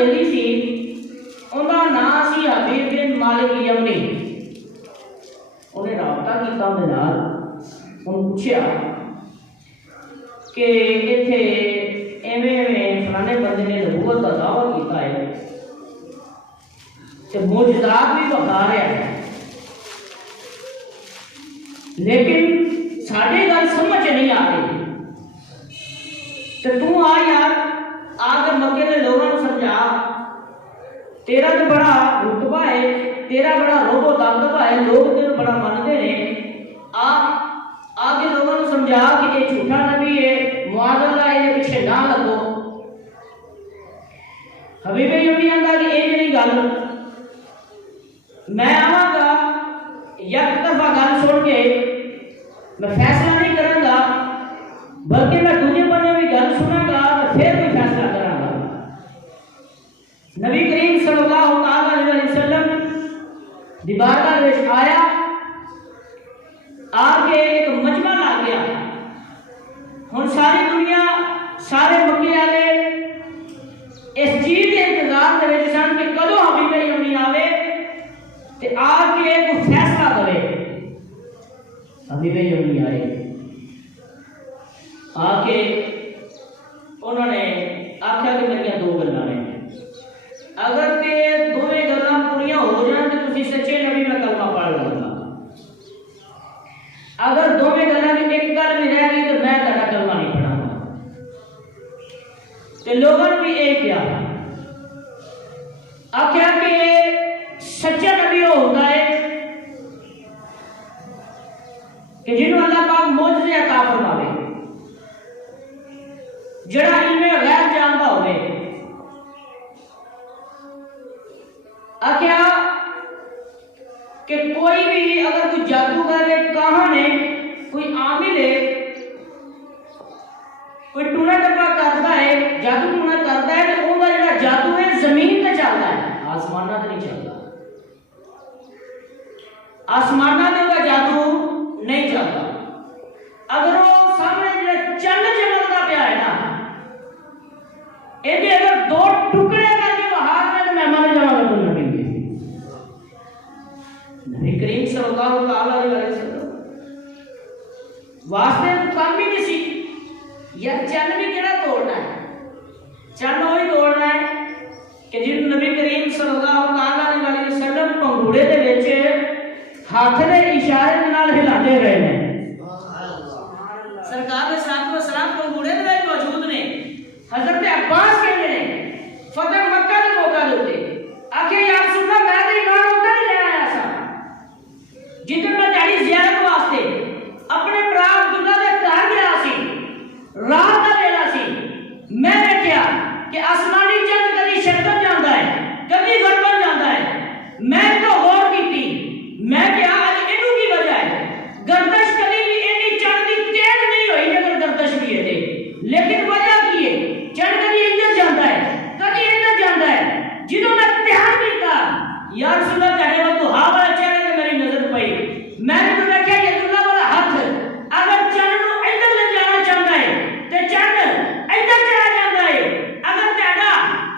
बेली सी, उनका नाम सी हबीब बिन मालिक यमनी। उन्हें राबता किया उनके नाल, उन्हें पूछा कि इत्थे एवें फलाने बंदे ने नबूवत का दावा किया है तो मुजदात भी बता रहा है, लेकिन साढ़े गल समझ नहीं आ रही। तो तू आ यार, आकर मक्के के लोगों को समझा, तेरा तो बड़ा रुतबा है, तेरा बड़ा रोबो दबदबा है, लोग तेरे बड़ा मानते हैं। आगे लोगों को समझा कि ये झूठा नबी है, मुआज़ल्लाह है, पीछे ना लगो। हबीब यमनी आंदा कि ये मेरी गल, मैं आवांगा एक तरफा गल सुन के मैं फैसला नहीं करूंगा, बल्कि मैं दूजे बंदे की गल सुनांगा तो फिर कोई फैसला करांगा। नबी करीम सल्लल्लाहु अलैहि वसल्लम दी बारगाह विच आया, आके एक मजमा ला गया। हुण सारी दुनिया, सारे मक्के वाले इस चीज के इंतजार दे विच सन कि कदों हबीब यमनी आवे ते आके कोई फैसला करे। हबीब यमनी आए, आके उन्होंने आख्या कि मेरिया दो गल्लां ने, अगर ते दोवें गल्लां पूरियां हो जाण ते तुसीं सच्चे नबी मैं कलमा पढ़ लूंगा, अगर दोवें गल्लां की एक गल भी रह गई तो मैं तेरा कलमा नहीं पढ़ाऊंगा। ते लोगों ने भी यही किया, आख्या कि सच्चा नबी वो होता है कि जिन्होंने अल्लाह पाक मोजज़े अता फरमावे, जड़ा इल्मे गैब जानता होवे। आख्या कि कोई भी अगर कोई जादूगर है, काहन है, कोई आमिल है, कोई टूना टप्पा करता है, जादू टूना करता है, तो उनका जड़ा जादू है जमीन पे चलता है, आसमाना पे नहीं चलता। आसमाना पे उनका जादू नहीं चलता। अगर वो सामने जड़ा चंद चमकता पिया है ना, ये अगर दो टुकड़े करके वो हाथ में, तो मैं मर जाऊंगा। तो नबी करीम सल्लल्लाहु अलैहि वसल्लम वास्ते काम भी नहीं सी यार, चंद भी केड़ा तोड़ना है, चंद वही तोड़ना है कि जिन नबी करीम सल्लल्लाहु अलैहि वसल्लम पंगूड़े दे विच हाथ दे इशारे नाल हिलाते रहे हैं। सरकार ने साथ में सलाम पंगूड़े दे विच मौजूद ने। हजरत अब्बास कहते हैं फतेह मक्का के मौका देते आखे यार सुनना, मैं तो ईमान उधर ही ले आया सा जिधर मैं तेरी ज़ियारत वास्ते अपने भरा अब्दुल्ला दे घर गया सी। रात का वेला सी, मैं देखा कि आसमानी चंद कभी शक्कर जाता है, कभी गड़बड़ जाता है। मैं तो गौर की, मैं क्या आज इनू की वजह है, गर्दश कभी भी इतनी चंद की तेज नहीं हुई अगर गर्दश भी है, लेकिन वजह की है चंद कभी इधर जाता है, कभी इधर जाता है। जिन्हों मैं ध्यान किया यार सुना तेरे वो तो हाँ वाला चेहरे पे मेरी नजर पई, मैंने तो देखा कि अब्दुल्ला वाला हाथ अगर चंद को इधर ले जाना चाहता है तो चंद इधर चला जाता है, अगर तेरा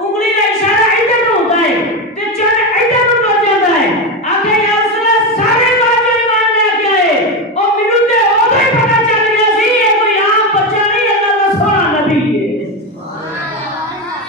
उंगली का इशारा इधर होता है तो चंद इधर को जाता है। आगे यार सुना सारे बात ईमान लेके आए और मिलते ओदे पता चल गया सी ये कोई आम बच्चा नहीं, अल्लाह का सोना नबी है।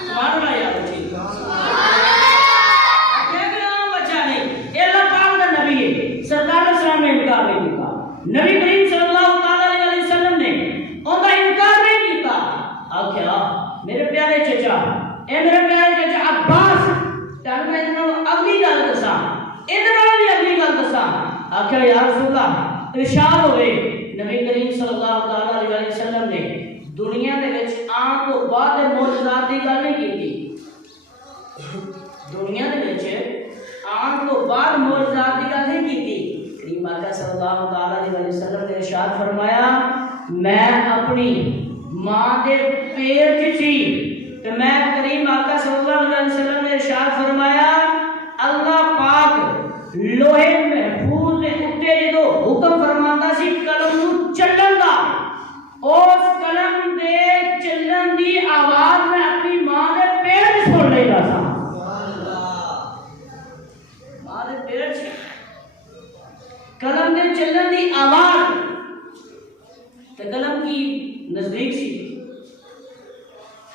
सुभान अल्लाह यार, ठीक सरकार इस्लाम ने इनकार नहीं किया, नबी करीम सल्लल्लाहु अलैहि वसल्लम ने उनका इनकार नहीं किया। आख्या मेरे प्यारे चचा, ए मेरे प्यारे चचा अब्बास, तन मैं इन्होंने अगली गल दसा, इन्होंने भी अगली गल दसा। आख्या या रसूल अल्लाह इरशाद होवे, नबी करीम सल्लल्लाहु अलैहि वसल्लम ने दुनिया दे विच आन तो बाद मौजूदात दी गल नहीं की। दुनिया दे विच आन तो बाद मौजूदात की गल नहीं की। करीम आका सल्लल्लाहु अलैहि वसल्लम ने इरशाद फरमाया, मैं अपनी मां दे पेट च सी तो मैं करीम आका सल्लल्लाहु अलैहि वसल्लम ने इरशाद फरमाया, अल्लाह पाक लोहे महफूज दे उत्ते जो हुक्म फरमांदा सी कलम नू चलन दा, उस कलम दे चलन दी आवाज मैं अपनी मां दे पेट च सुन लेदा सा।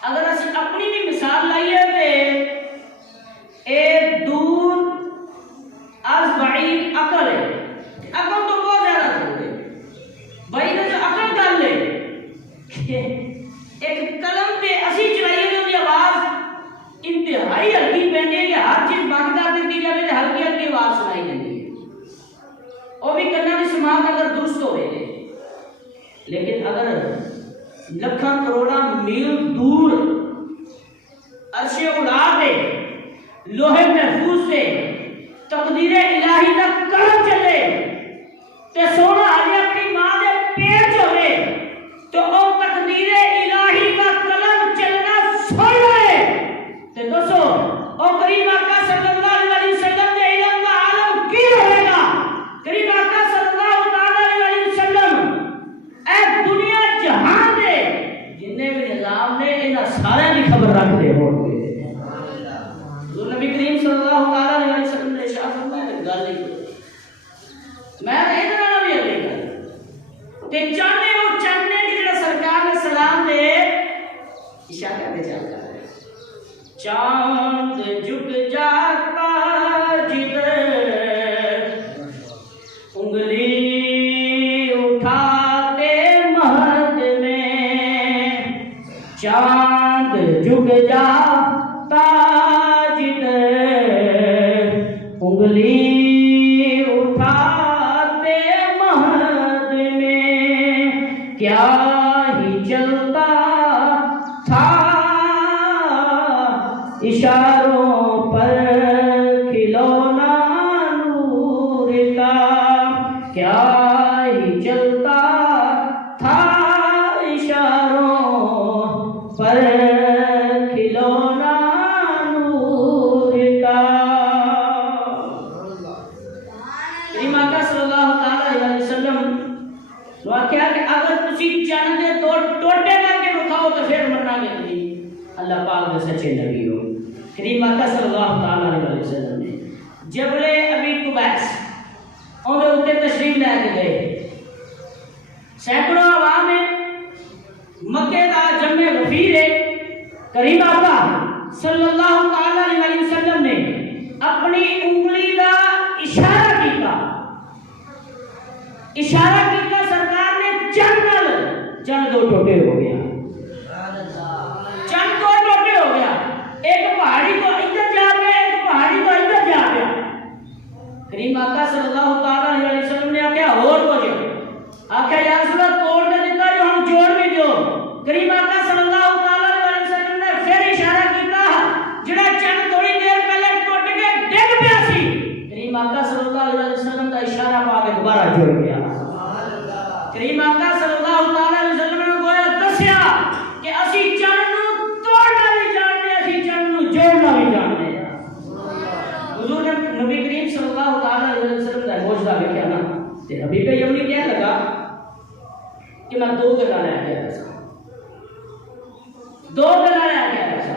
अगर अस अपनी भी मिसाल लाइए तो ए दूर अज बईद अकल है, अकल तो बहुत ज्यादा दूर है। भाई ने जो अकल कर ले एक कलम पे असी चलाइए तो आवाज इंतहाई हल्की पैंदी है कि हर चीज बंद कर दी जाए तो हल्की हल्की आवाज सुनाई देती है। और भी कन्ना की समात अगर दुरुस्त हो गए, लेकिन अगर लखा करोड़ा मील दूर अर्शे उड़ा दे लोहे महफूज से तकदीर इलाही तक कलम चले ते सोना हजे अपनी मां दे पेट च होवे तो ओ तकदीर इलाही का कलम चलना सुन ले ते दोस्तों ओ करीम आका सल्लल्लाहु अलैहि वसल्लम दे इल्म का आलम की होएगा। करीम आका सल्लल्लाहु अलैहि वसल्लम ए दुनिया जहां दे जिन्ने भी निजाम ने इन्हां सारे की खबर रख दे हो जो नबी करीम सल्लल्लाहु अलैहि वसल्लम ने इरशाद फरमाया गल नहीं मैं इधर ना भी अगली गल ते चाहने वो चाहने कि जेड़ा सरकार ने सलाम दे इशारा पे चलता है चांद झुक जाता जिधर उंगली उठाते महद में चांद झुक जाता उंगली उठाते महद में क्या ही चलता था इशारों पर खिलौना नूर का क्या ही चलता था इशारों पर खिलौना नूर का। क्या कि अगर तुसी चन्न दे तो टोटे करके रुखाओ तो फिर मनागे नहीं अल्लाह पाक दे सच्चे नबी हो। करीम आका सल्लल्लाहु अलैहि वसल्लम ने जबले अबी कुबैस ओदे उत्ते तशरीफ लेके गए सैकड़ों आवाम में मक्के दा जम्मे गफीर है। करीम आका सल्लल्लाहु अलैहि वसल्लम ने अपनी उंगली का इशारा किया सरकार ने चंद दो टोटे हो गया चंद दो टोटे हो गया एक पहाड़ी को इधर जा गया एक पहाड़ी को इधर जा गया। करीम आका सल्लल्लाहु अलैहि वसल्लम ने आख्या और कुछ आख्या या रसूल तोड़ दे दिता जो हम जोड़ भी दो। करीम आका सल्लल्लाहु अलैहि वसल्लम ने फिर इशारा किया जेड़ा चंद थोड़ी देर पहले टूट के डिग पिया सी करीम आका सल्लल्लाहु अलैहि वसल्लम का इशारा पा के दोबारा जुड़ गया। करीम आका सल्लल्लाहु अलैहि वसल्लम ने गोया दस्या कि असी चंद नु तोड़ना भी जानते असी चंद नु जोड़ना भी जानते हुजूर ने नबी करीम सल्लल्लाहु अलैहि वसल्लम का मौजूदा देखा ना ते नबी पे यमनी क्या लगा कि मैं दो गल्लां ले आया था दो गल्लां ले आया था।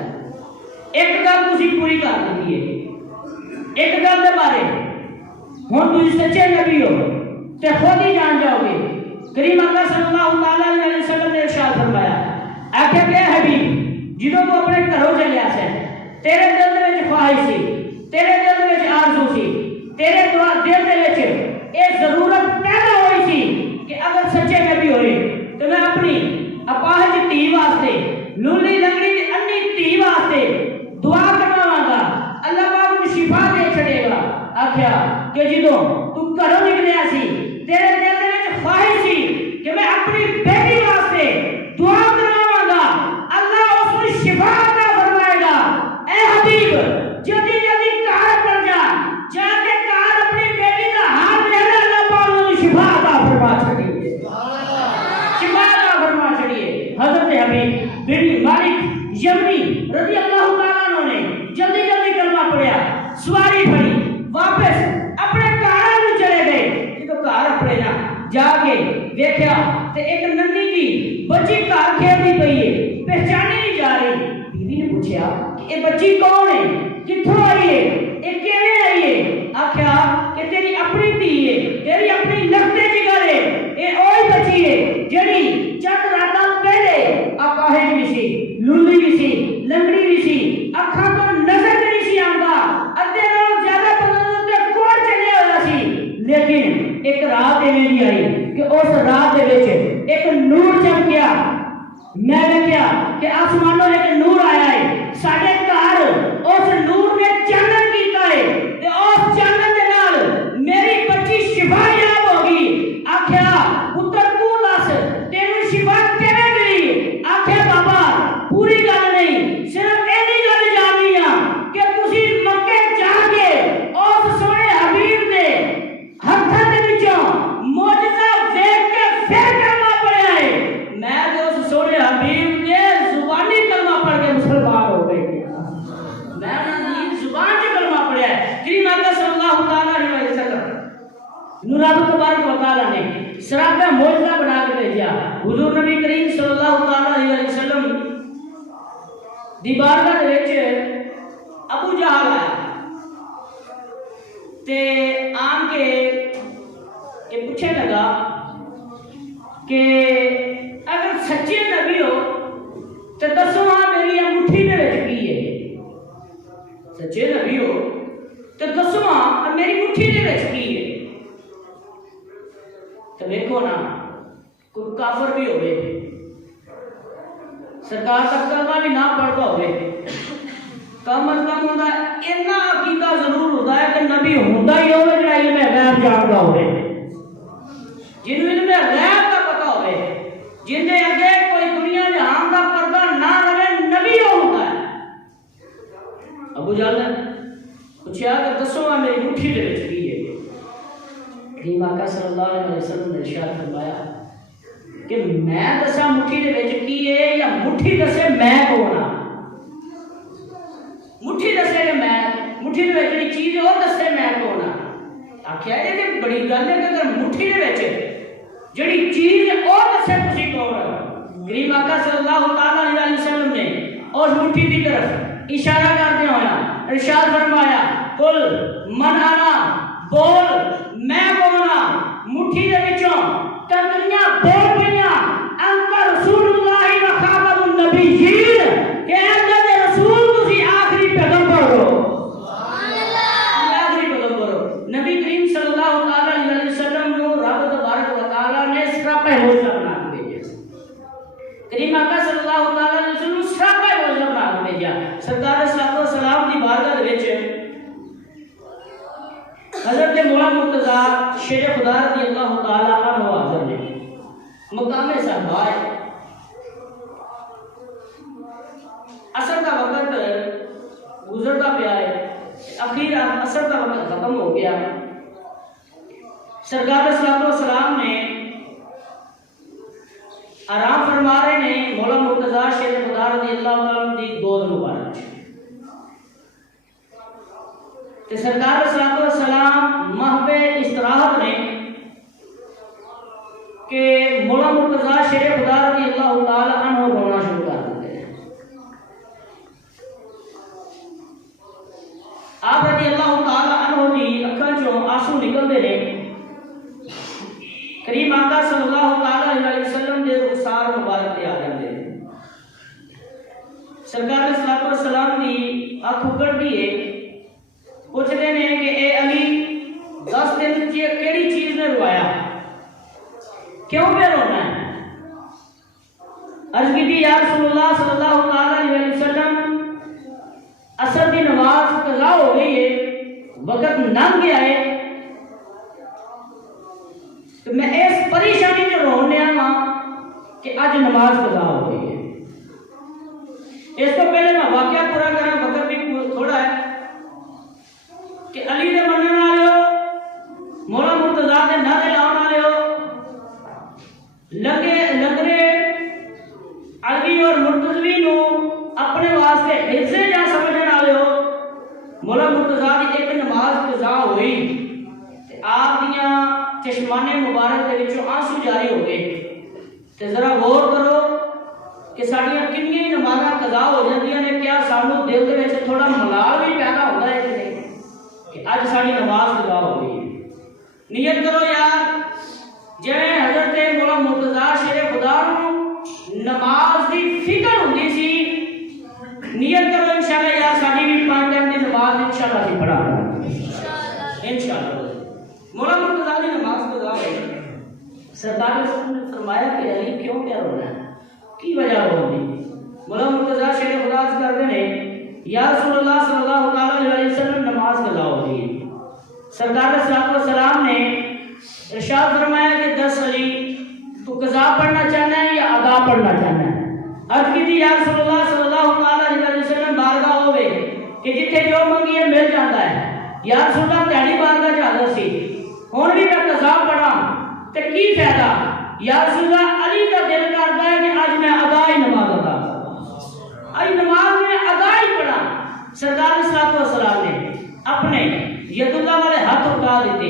एक गल तुसी पूरी कर दी है एक गल दे बारे हुन तुसी सच्चे नबी हो ते खुद ही जान जाओगे। करीम आका सल्लल्लाहु अलैहि वसल्लम ने इरशाद फरमाया आखे के हबीब जिदों को अपने घरों चलिया से तेरे दिल दे विच ख्वाहिश सी तेरे दिल दे विच आरज़ू सी तेरे दिल दे विच ये जरूरत पैदा हुई सी कि अगर सच्चे नबी होए तो मैं अपनी अपाहज धी वास्ते लूली लंगड़ी दी अन्नी धी वास्ते दुआ करवांगा अल्लाह पाक उन्हें शिफा दे छड़ेगा। आख्या कि जिदों तू घरों निकलिया सी तेरे दिल दे विच ख्वाहिश सी कि मैं अपनी बेटी वास्ते दुआ करवांगा अल्लाह उसको शिफा अता फरमाएगा। ए हबीब जल्दी जल्दी घर पर जाके घर अपनी बेटी का हाथ ले ले अल्लाह पाक उसको शिफा अता फरमा छड़िए शिफा अता फरमा छड़िए। हजरत हबीब बिन मालिक यमनी रजी अल्लाह तआला ने जल्दी जल्दी कलमा पढ़िया सवारी फड़ी वापस अपने घर में चले गए। जो घर अपने ना जाके देखा ते एक नन्ही जी बच्ची घर खेलती पई है पहचानी नहीं जा रही। बीवी ने पूछा कि ये बच्ची कौन है किथों आई है ये किवें आई है। आख्या कि तेरी अपनी धी है तेरी अपनी लगते जिगर है ये ओही बच्ची है जेड़ी चंद रातां पहले आपाहे जी सी लूली सी, लंगड़ी भी सी, अखां तो नजर नहीं सी आंदा, अद्धे नालों ज्यादा बंदे ते कोड़ चढ़िया होया सी। लेकिन एक रात एवें दी आई कि उस रात दे विच एक नूर चमकिया। मैं देखिया कि आसमानों एक नूर आया है, साडे घर उस नूर ने चानन कीता है ते उस चानन दे नाल मेरी बच्ची शिफा याब हो गई। आख्या पुत्र तू दस तेनू शिफा किवें मिली? आख्या बाबा पूरी गल नहीं, सिर्फ इन्नी गल जाननी आ कि तुसी मक्के जाके उस सोहणे हबीब दे हत्थां दे विचों मौजज़ा देख के फिर कलमा पढ़िया है। मैं तो उस सोहणे हबीब दे जुबानी कलमा पढ़ के मुसलमान हो गए। मैं उन्हें जुबान से कलमा पढ़िया है। करीम आका सल्लल्लाहु अलैहि वसल्लम रब तबारक व तआला ने शराब का मौजज़ा बना के भेजा। हुजूर नबी करीम सल्लल्लाहु अलैहि वसल्लम दी बारगाह दे विच अबू जहल आया ते आन के ये पूछने लगा कि अगर सच्चे नबी हो तो दसो हाँ मेरी अंगूठी दे विच की है। सच्चे नबी हो तो दसो हाँ मेरी मुट्ठी दे विच की है। तो देखो ना कोई काफर भी होवे, सरकार का कलमा भी ना पढ़ता होवे, कम अज कम होता इन्ना अकीदा जरूर होता है कि नबी होता ही होवे जिहड़ा इल्म गैब जानदा होवे, जिन्होंने इल्म गैब का पता होवे, जिंदे अगे कोई दुनिया जहान का पर्दा ना रहे, नबी होता है। अबू जहल ने पूछा कि दसो मेरी मुट्ठी दे विच की है। करीम आका सल्लल्लाहु अलैहि वसल्लम ने इरशाद फरमाया कि मैं दसा मुट्ठी दे विच की है या मुट्ठी दसे मैं कौन हां। मुट्ठी दसे मैं, मुट्ठी दे विच जेहड़ी चीज है वो दसे मैं कौन हां। आख्या ये ते बड़ी गल है कि अगर मुट्ठी दे विच जेहड़ी चीज है वो दसे तुसी कौन हो। करीम आका सल्लल्लाहु अलैहि वसल्लम ने उस मुट्ठी की तरफ इशारा करते होया इरशाद फरमाया कुल मन आना, बोल मैं कौन हां। मुट्ठी दे विचों तंगड़ियां बोल पईयां अंत रसूलुल्लाह व खातमुन नबीयीन के अल्लाह दे रसूल तुसी आखिरी पैगंबर हो। सुभान अल्लाह, आखिरी पैगंबर हो। नबी करीम सल्लल्लाहु अलैहि वसल्लम नु रब तबारक व तआला ने सरापा हौसला बना के भेजा। करीम आका सल्लल्लाहु अलैहि वसल्लम सरापा हौसला बना के भेजा। सरकार सल्लल्लाहु अलैहि वसल्लम दी बारगाह दे विच हज़रत मौला मुर्तज़ा शेर खुदा रज़ियल्लाहु तआला अन्हु हाज़िर ने मकामे सहबा है। असर का वक्त गुजरता पिया है, आखिर असर का वक्त खत्म हो गया। सरकार सल्लल्लाहु अलैहि वसल्लम ने आराम फरमा रहे ने मौला मुर्तज़ा शेर खुदा रज़ियल्लाहु तआला दी गोद मुबारक ते सरकार सल्लल्लाहु अलैहि वसल्लम महबे इस्तराहत ने के मौला मुर्तज़ा शेर खुदा रज़ियल्लाहु तआला अन्हु रोना शुरू कर दिते। आप रज़ियल्लाहु तआला अन्हु दी अखां चों आंसू निकलदे ने। करीम आका सल्लल्लाहु अलैहि वसल्लम दे रुखसार मुबारक ते आ जांदे। सरकार सल्लल्लाहु अलैहि वसल्लम दी अख उगड़दी है, पूछते ने कि ए अली 10 दिन केड़ी चीज ने रुवाया, क्यों पे रोना है? अर्ज की या रसूलुल्लाह सल्लल्लाहु अलैहि वसल्लम असर की नमाज कज़ा हो गई है, वक्त लंघ गया है, तो मैं इस परेशानी में रोने आया कि आज नमाज कज़ा हो गई है। इसको पहले मैं वाकया पूरा करा, वक्त भी थोड़ा है कि अली दे मनने वाले हो, मौला मुर्तज़ा दे नारे लाने वाले हो, लगरे अली और मुर्तज़वी नु अपने वास्ते हिस्से जा समझने वाले हो। मौला मुर्तज़ा दी एक नमाज कज़ा हुई ते आप दियां चश्माने मुबारक दे विचों आंसू जारी हो गए। ते जरा गौर करो कि साडियां कितनी नमाज़ां कज़ा हो जांदियां ने, क्या सानू दिल दे विच थोड़ा मलाल भी पैदा होता है कि नहीं? आज साड़ी नमाज कज़ा हो गई है। नियत करो यार, जिवें हज़रत मौला मुर्तज़ा शेर खुदा नू नमाज की फिक्र होंदी सी, नियत करो इंशाल्लाह यार साडी भी 5 टाइम की नमाज इंशाल्लाह सी पढ़ा इंशाल्लाह मौला मुर्तजा की नमाज कज़ा है। सरकार ने फरमाया कि अली क्यों क्या रोना है, की वजह होगी। मौला मुर्तजा शेर खुदा करते हैं या रसूलुल्लाह सल्लल्लाहु अलैहि वसल्लम नमाज कज़ा हो गई। सरकार सलाम ने इरशाद फरमाया कि 10 अली तू कज़ा पढ़ना चाहना है या अदा पढ़ना चाहना है। अर्ज की थी या रसूलुल्लाह सल्लल्लाहु अलैहि वसल्लम बारगाह होवे कि जिथे जो मंगिए मिल जाता है। या रसूलुल्लाह तेरी बारगाह च हाज़र सी, हुण भी मैं कज़ा पढ़ा ते की फायदा। या रसूलुल्लाह अली का दिल करता है कि आज मैं अदा ही नमाज अदा आज नमाज में अदा ही पढ़ा। सरकार सलाम ने अपने यदुल्लाह वाले हाथ उठा देते,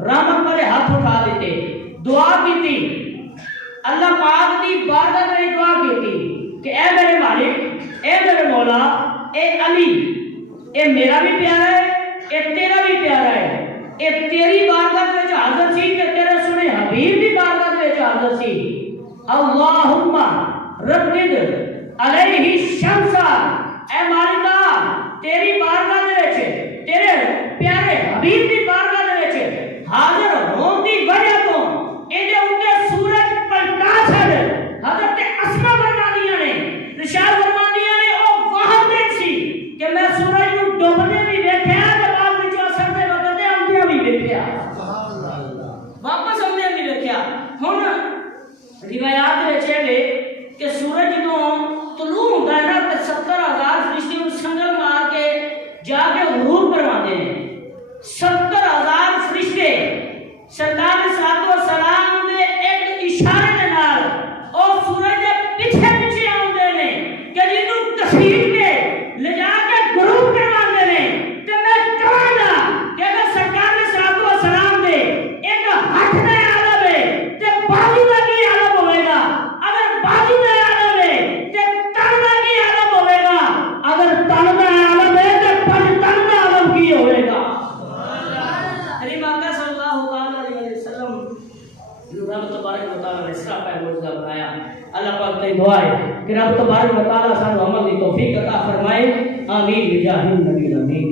रहमत वाले हाथ उठा देते, दुआ की थी अल्लाह पाक की बारगाह में दुआ की थी कि ए मेरे मालिक, ए मेरे मौला, ए अली, ए मेरा भी प्यारा है, ए तेरा भी प्यारा है, ए तेरी बारगाह में हाजिर सी कि तेरे सुने हबीब की बारगाह में हाजिर सी। अल्लाहुम्मा रद्दिद अलैहि शम्सा, ए मालिका तेरी बारगाह में तेरे प्यारे हबीब की बारगाह में हाजिर होने की वजह तो इहदे उत्ते सूरज पलटा छड़ हजरत अस्मा फरमादियां ने निशान फरमादियां ने ओ वहां दिन सी कि मैं सूरज को डूबने भी देखया ते बाद विच असर दे वक्त आंदे भी देखया, सुभान अल्लाह, वापस आंदे भी देखया। हुन रिवायात विच है कि सूरज तो तुलू होता है ना ते 70,000 फरिश्ते उस संगल मार के जाके हुरूर करवाते हैं। 70,000 फरिश्ते सरकार सलाम दे एक इशारे दे नाल ओ सूरज दे पीछे पीछे आउंदे ने कि जिन्नू तस्वीर के ले जाके गुरूब करवाते ने। ते मैं कहना कि अगर सरकार सलाम दे एक हाथ दे आलम है ते बाजू दा की आलम होवेगा, अगर बाजू दे आलम है ते तन दा की आलम होवेगा, अगर तन दा आलम है ते तन दा आलम की होवेगा। रब तबारक व तआला ने इसरा पे रोज़ा बनाया। अल्लाह पाक से दुआ है कि रब तबारक व तआला सानू अमल की तौफीक अता फरमाए। आमीन बिजाहिन नबी अमीन।